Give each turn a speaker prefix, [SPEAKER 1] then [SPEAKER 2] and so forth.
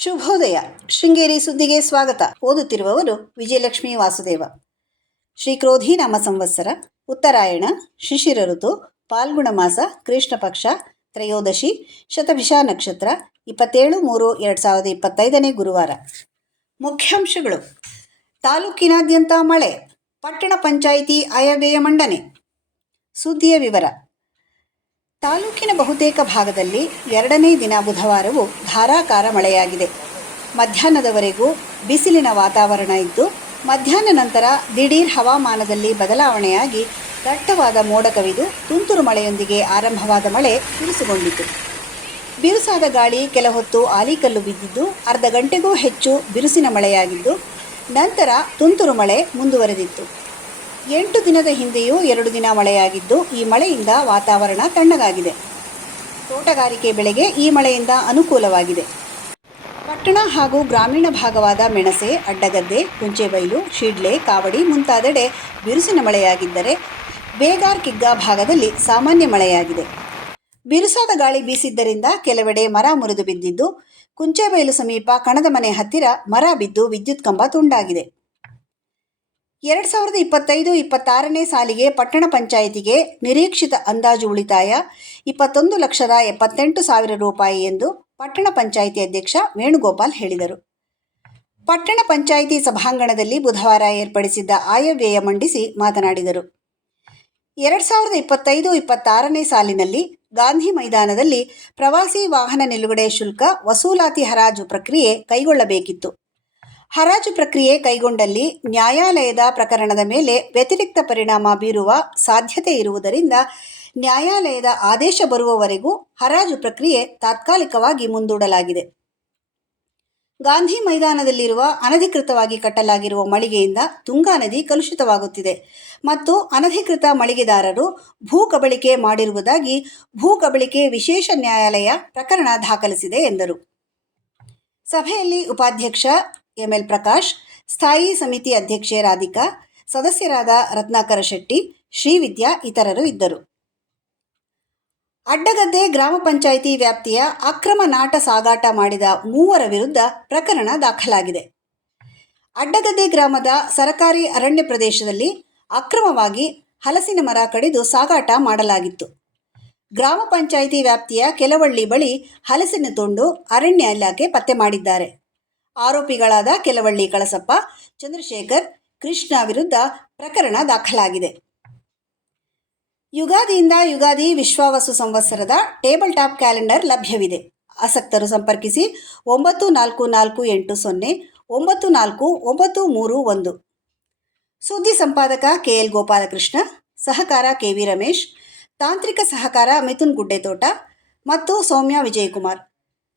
[SPEAKER 1] ಶುಭೋದಯ. ಶೃಂಗೇರಿ ಸುದ್ದಿಗೆ ಸ್ವಾಗತ. ಓದುತ್ತಿರುವವರು ವಿಜಯಲಕ್ಷ್ಮಿ ವಾಸುದೇವ. ಶ್ರೀ ಕ್ರೋಧಿ ನಾಮ ಸಂವತ್ಸರ, ಉತ್ತರಾಯಣ, ಶಿಶಿರ ಋತು, ಪಾಲ್ಗುಣ ಮಾಸ, ಕೃಷ್ಣ ಪಕ್ಷ, ತ್ರಯೋದಶಿ, ಶತಭಿಷ ನಕ್ಷತ್ರ, ಇಪ್ಪತ್ತೇಳು ಮೂರು ಎರಡು ಸಾವಿರದ ಇಪ್ಪತ್ತೈದನೇ ಗುರುವಾರ. ಮುಖ್ಯಾಂಶಗಳು. ತಾಲೂಕಿನಾದ್ಯಂತ ಮಳೆ. ಪಟ್ಟಣ ಪಂಚಾಯಿತಿ ಆಯವ್ಯಯ ಮಂಡನೆ. ಸುದ್ದಿಯ ವಿವರ. ತಾಲೂಕಿನ ಬಹುತೇಕ ಭಾಗದಲ್ಲಿ ಎರಡನೇ ದಿನ ಬುಧವಾರವೂ ಧಾರಾಕಾರ ಮಳೆಯಾಗಿದೆ. ಮಧ್ಯಾಹ್ನದವರೆಗೂ ಬಿಸಿಲಿನ ವಾತಾವರಣ ಇದ್ದು, ಮಧ್ಯಾಹ್ನ ನಂತರ ದಿಢೀರ್ ಹವಾಮಾನದಲ್ಲಿ ಬದಲಾವಣೆಯಾಗಿ ದಟ್ಟವಾದ ಮೋಡ ಕವಿದು ತುಂತುರು ಮಳೆಯೊಂದಿಗೆ ಆರಂಭವಾದ ಮಳೆ ಬಿರುಸುಗೊಂಡಿತು. ಬಿರುಸಾದ ಗಾಳಿ ಕೆಲ ಹೊತ್ತು ಆಲಿಕಲ್ಲು ಬಿದ್ದಿದ್ದು, ಅರ್ಧ ಗಂಟೆಗೂ ಹೆಚ್ಚು ಬಿರುಸಿನ ಮಳೆಯಾಗಿದ್ದು, ನಂತರ ತುಂತುರು ಮಳೆ ಮುಂದುವರೆದಿತ್ತು. ಎಂಟು ದಿನದ ಹಿಂದೆಯೂ ಎರಡು ದಿನ ಮಳೆಯಾಗಿದ್ದು, ಈ ಮಳೆಯಿಂದ ವಾತಾವರಣ ತಣ್ಣಗಾಗಿದೆ. ತೋಟಗಾರಿಕೆ ಬೆಳೆಗೆ ಈ ಮಳೆಯಿಂದ ಅನುಕೂಲವಾಗಿದೆ. ಪಟ್ಟಣ ಹಾಗೂ ಗ್ರಾಮೀಣ ಭಾಗವಾದ ಮೆಣಸೆ, ಅಡ್ಡಗದ್ದೆ ಕುಂಚೆಬೈಲು ಶಿಡ್ಲೆ, ಕಾವಡಿ ಮುಂತಾದೆಡೆ ಬಿರುಸಿನ ಮಳೆಯಾಗಿದ್ದರೆ ಬೇಗಾರ್ ಕಿಗ್ಗಾ ಭಾಗದಲ್ಲಿ ಸಾಮಾನ್ಯ ಮಳೆಯಾಗಿದೆ. ಬಿರುಸಾದ ಗಾಳಿ ಬೀಸಿದ್ದರಿಂದ ಕೆಲವೆಡೆ ಮರ ಮುರಿದು ಬಿದ್ದಿದ್ದು, ಕುಂಚೆಬೈಲು ಸಮೀಪ ಕಣದ ಮನೆ ಹತ್ತಿರ ಮರ ಬಿದ್ದು ವಿದ್ಯುತ್ ಕಂಬ ತುಂಡಾಗಿದೆ. ಎರಡು ಸಾವಿರದ ಇಪ್ಪತ್ತೈದು, ಇಪ್ಪತ್ತಾರನೇ ಸಾಲಿಗೆ ಪಟ್ಟಣ ಪಂಚಾಯಿತಿಗೆ ನಿರೀಕ್ಷಿತ ಅಂದಾಜು ಉಳಿತಾಯ ಇಪ್ಪತ್ತೊಂದು ಲಕ್ಷದ ಎಪ್ಪತ್ತೆಂಟು ಸಾವಿರ ರೂಪಾಯಿ ಎಂದು ಪಟ್ಟಣ ಪಂಚಾಯಿತಿ ಅಧ್ಯಕ್ಷ ವೇಣುಗೋಪಾಲ್ ಹೇಳಿದರು. ಪಟ್ಟಣ ಪಂಚಾಯಿತಿ ಸಭಾಂಗಣದಲ್ಲಿ ಬುಧವಾರ ಏರ್ಪಡಿಸಿದ್ದ ಆಯವ್ಯಯ ಮಂಡಿಸಿ ಮಾತನಾಡಿದರು. ಎರಡು ಸಾವಿರದ ಇಪ್ಪತ್ತೈದು, ಇಪ್ಪತ್ತಾರನೇ ಸಾಲಿನಲ್ಲಿ ಗಾಂಧಿ ಮೈದಾನದಲ್ಲಿ ಪ್ರವಾಸಿ ವಾಹನ ನಿಲುಗಡೆ ಶುಲ್ಕ ವಸೂಲಾತಿ ಹರಾಜು ಪ್ರಕ್ರಿಯೆ ಕೈಗೊಳ್ಳಬೇಕಿತ್ತು. ಹರಾಜು ಪ್ರಕ್ರಿಯೆ ಕೈಗೊಂಡಲ್ಲಿ ನ್ಯಾಯಾಲಯದ ಪ್ರಕರಣದ ಮೇಲೆ ವ್ಯತಿರಿಕ್ತ ಪರಿಣಾಮ ಬೀರುವ ಸಾಧ್ಯತೆ ಇರುವುದರಿಂದ ನ್ಯಾಯಾಲಯದ ಆದೇಶ ಬರುವವರೆಗೂ ಹರಾಜು ಪ್ರಕ್ರಿಯೆ ತಾತ್ಕಾಲಿಕವಾಗಿ ಮುಂದೂಡಲಾಗಿದೆ. ಗಾಂಧಿ ಮೈದಾನದಲ್ಲಿರುವ ಅನಧಿಕೃತವಾಗಿ ಕಟ್ಟಲಾಗಿರುವ ಮಳಿಗೆಯಿಂದ ತುಂಗಾ ನದಿ ಕಲುಷಿತವಾಗುತ್ತಿದೆ ಮತ್ತು ಅನಧಿಕೃತ ಮಳಿಗೆದಾರರು ಭೂ ಕಬಳಿಕೆ ಮಾಡಿರುವುದಾಗಿ ಭೂ ಕಬಳಿಕೆ ವಿಶೇಷ ನ್ಯಾಯಾಲಯ ಪ್ರಕರಣ ದಾಖಲಿಸಿದೆ ಎಂದರು. ಸಭೆಯಲ್ಲಿ ಉಪಾಧ್ಯಕ್ಷ ಎಂಎಲ್ ಪ್ರಕಾಶ್ ಸ್ಥಾಯಿ ಸಮಿತಿ ಅಧ್ಯಕ್ಷೆ ರಾಧಿಕಾ, ಸದಸ್ಯರಾದ ರತ್ನಾಕರ ಶೆಟ್ಟಿ, ಶ್ರೀವಿದ್ಯಾ ಇತರರು ಇದ್ದರು. ಅಡ್ಡಗದ್ದೆ ಗ್ರಾಮ ಪಂಚಾಯಿತಿ ವ್ಯಾಪ್ತಿಯ ಅಕ್ರಮ ನಾಟ ಸಾಗಾಟ ಮಾಡಿದ ಮೂವರ ವಿರುದ್ಧ ಪ್ರಕರಣ ದಾಖಲಾಗಿದೆ. ಅಡ್ಡಗದ್ದೆ ಗ್ರಾಮದ ಸರಕಾರಿ ಅರಣ್ಯ ಪ್ರದೇಶದಲ್ಲಿ ಅಕ್ರಮವಾಗಿ ಹಲಸಿನ ಮರ ಕಡಿದು ಸಾಗಾಟ ಮಾಡಲಾಗಿತ್ತು. ಗ್ರಾಮ ಪಂಚಾಯಿತಿ ವ್ಯಾಪ್ತಿಯ ಕೆಲವಳ್ಳಿ ಬಳಿ ಹಲಸಿನ ತುಂಡು ಅರಣ್ಯ ಇಲಾಖೆ ಪತ್ತೆ ಮಾಡಿದ್ದಾರೆ. ಆರೋಪಿಗಳಾದ ಕೆಲವಳ್ಳಿ ಕಳಸಪ್ಪ, ಚಂದ್ರಶೇಖರ್, ಕೃಷ್ಣ ವಿರುದ್ಧ ಪ್ರಕರಣ ದಾಖಲಾಗಿದೆ. ಯುಗಾದಿಯಿಂದ ಯುಗಾದಿ ವಿಶ್ವಾವಸು ಸಂವತ್ಸರದ ಟೇಬಲ್ ಟಾಪ್ ಕ್ಯಾಲೆಂಡರ್ ಲಭ್ಯವಿದೆ. ಆಸಕ್ತರು ಸಂಪರ್ಕಿಸಿ ಒಂಬತ್ತು ನಾಲ್ಕು ನಾಲ್ಕು ಎಂಟು ಸೊನ್ನೆ, ಒಂಬತ್ತು ನಾಲ್ಕು ಒಂಬತ್ತು ಮೂರು ಒಂದು. ಸುದ್ದಿ ಸಂಪಾದಕ ಕೆ ಎಲ್ ಗೋಪಾಲಕೃಷ್ಣ, ಸಹಕಾರ ಕೆ ವಿ ರಮೇಶ್, ತಾಂತ್ರಿಕ ಸಹಕಾರ ಮಿಥುನ್ ಗುಡ್ಡೆತೋಟ ಮತ್ತು ಸೌಮ್ಯ ವಿಜಯಕುಮಾರ್.